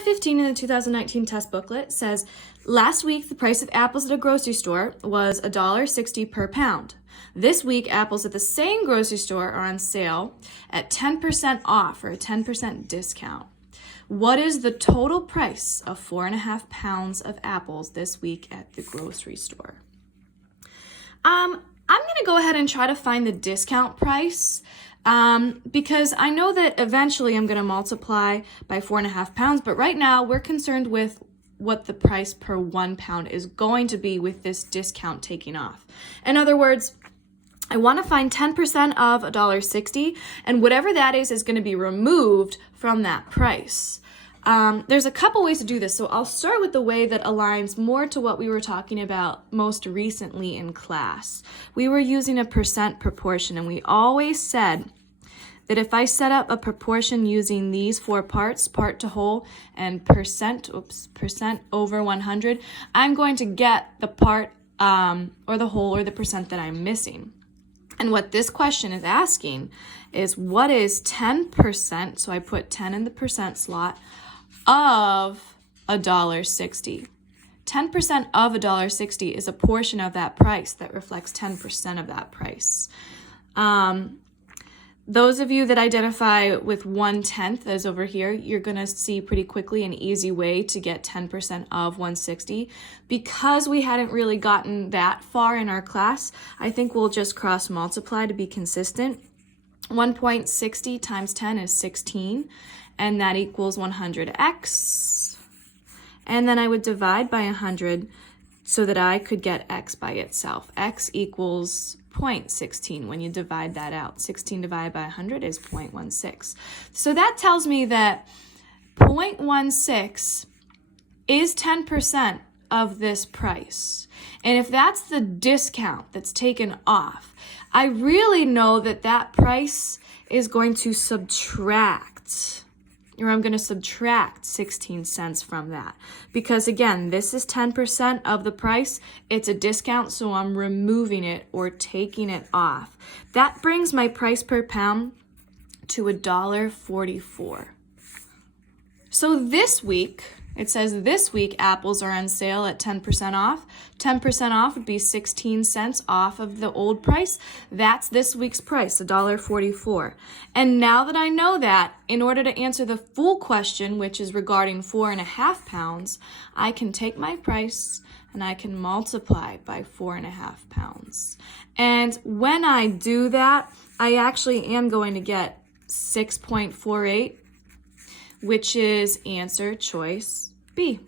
15 in the 2019 test booklet says, last week the price of apples at a grocery store was $1.60 per pound. This week, apples at the same grocery store are on sale at 10% off or a 10% discount. What is the total price of 4.5 pounds of apples this week at the grocery store? I'm going to go ahead and try to find the discount price because I know that eventually I'm going to multiply by 4.5 pounds, but right now we're concerned with what the price per 1 pound is going to be with this discount taking off. In other words, I want to find 10% of $1.60, and whatever that is going to be removed from that price. There's a couple ways to do this, so I'll start with the way that aligns more to what we were talking about most recently in class. We were using a percent proportion, and we always said that if I set up a proportion using these 4 parts, part to whole and percent over 100, I'm going to get the part or the whole or the percent that I'm missing. And what this question is asking is, what is 10%, so I put 10 in the percent slot, of $1.60. 10% of $1.60 is a portion of that price that reflects 10% of that price. Those of you that identify with 1/10 as over here, you're going to see pretty quickly an easy way to get 10% of 160. Because we hadn't really gotten that far in our class, I think we'll just cross multiply to be consistent. 1.60 times 10 is 16, and that equals 100x. And then I would divide by 100 so that I could get x by itself. X equals 0.16 when you divide that out. 16 divided by 100 is 0.16. So that tells me that 0.16 is 10% of this price. And if that's the discount that's taken off, I really know that that price is going to subtract, or I'm going to subtract 16 cents from that. Because again, this is 10% of the price. It's a discount, so I'm removing it or taking it off. That brings my price per pound to $1.44. So this week, it says this week apples are on sale at 10% off. 10% off would be 16 cents off of the old price. That's this week's price, $1.44. And now that I know that, in order to answer the full question, which is regarding 4.5 pounds, I can take my price and I can multiply by 4.5 pounds. And when I do that, I actually am going to get 6.48, which is answer choice B.